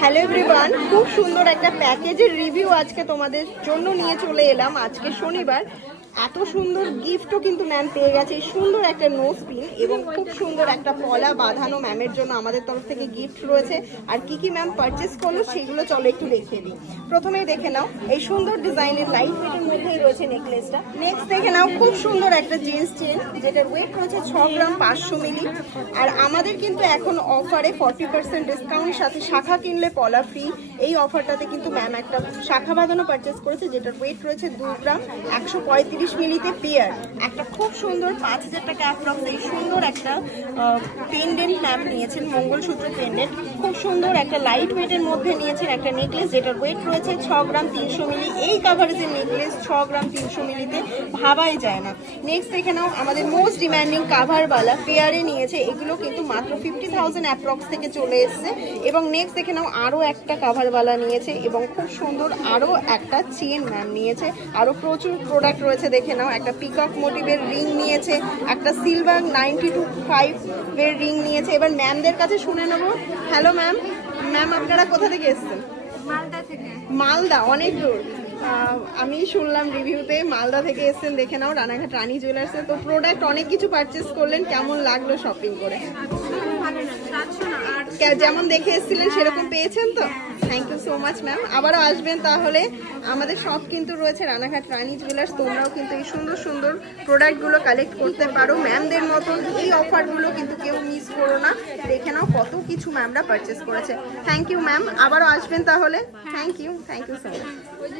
Hello everyone, খুব সুন্দর একটা প্যাকেজের রিভিউ আজকে তোমাদের জন্য নিয়ে চলে এলাম। আজকে শনিবার, এত সুন্দর গিফটও কিন্তু ম্যাম পেয়ে গেছে। সুন্দর একটা নোজ পিন এবং খুব সুন্দর একটা পলা বাঁধানো ম্যামের জন্য আমাদের তরফ থেকে গিফট রয়েছে। আর কি কি ম্যাম পারচেস করলো সেগুলো চলো একটু দেখিয়ে দিই। প্রথমেই দেখে নাও এই সুন্দর ডিজাইনের লাইট ওয়েটের মধ্যেই রয়েছে নেকলেসটা। নেক্সট দেখে নাও খুব সুন্দর একটা জিন্স চেন, যেটার ওয়েট রয়েছে 6 গ্রাম 500 মিলি। আর আমাদের কিন্তু এখন অফারে 40% ডিসকাউন্ট, সাথে শাখা কিনলে পলা ফ্রি। এই অফারটাতে কিন্তু ম্যাম একটা শাখা বাঁধানো পারচেস করেছে, যেটার ওয়েট রয়েছে 2 গ্রাম 135 মিলিতে পেয়ার। একটা খুব সুন্দর 5000 টাকা অ্যাপ্রক্স এই সুন্দর একটা পেন্ডেন্ট ম্যাম নিয়েছেন, মঙ্গলসূত্র পেন্ডেন্ট। খুব সুন্দর একটা লাইট ওয়েটের মধ্যে নিয়েছেন একটা নেকলেস, যেটার ওয়েট রয়েছে 6 গ্রাম 300 মিলি। এই কাভারেজের নেকলেস 6 গ্রাম 300 মিলিতে ভাবাই যায় না। নেক্সট দেখে নাও আমাদের মোস্ট ডিমান্ডিং কাভারওয়ালা পেয়ারে নিয়েছে, এগুলো কিন্তু মাত্র 50,000 অ্যাপ্রক্স থেকে চলে এসছে। এবং নেক্সট দেখে নাও আরও একটা কাভারওয়ালা নিয়েছে এবং খুব সুন্দর আরও একটা চেন ম্যাম নিয়েছে। আরও প্রচুর প্রোডাক্ট রয়েছে, দেখে নাও একটা পিকক মোটিভের রিং নিয়েছে, একটা সিলভার 92.5 এর রিং নিয়েছে। এবার ম্যামদের কাছে শুনে নেবো। হ্যালো ম্যাম, ম্যাম আপনারা কোথা থেকে এসেছেন? মালদা থেকে। মালদা, অনেক দূর। আমি শুনলাম রিভিউতে মালদা থেকে এসেছেন। দেখে নাও রানাঘাট রানী জুয়েলার্সে। তো প্রোডাক্ট অনেক কিছু পারচেস করলেন, কেমন লাগলো শপিং করে? আর যেমন দেখে এসেছিলেন সেরকম পেয়েছেন তো? Thank you so much ma'am. আবারও আসবেন তাহলে। আমাদের সব কিন্তু রয়েছে রানাঘাট রানী জুয়েলার্স। তোমরাও কিন্তু এই সুন্দর সুন্দর প্রোডাক্টগুলো কালেক্ট করতে পারো ম্যামদের মতন। এই অফারগুলো কিন্তু কেউ মিস করো না। দেখে নাও কত কিছু ম্যামরা পারচেস করেছে। থ্যাংক ইউ ম্যাম, আবারও আসবেন তাহলে। Thank you so much.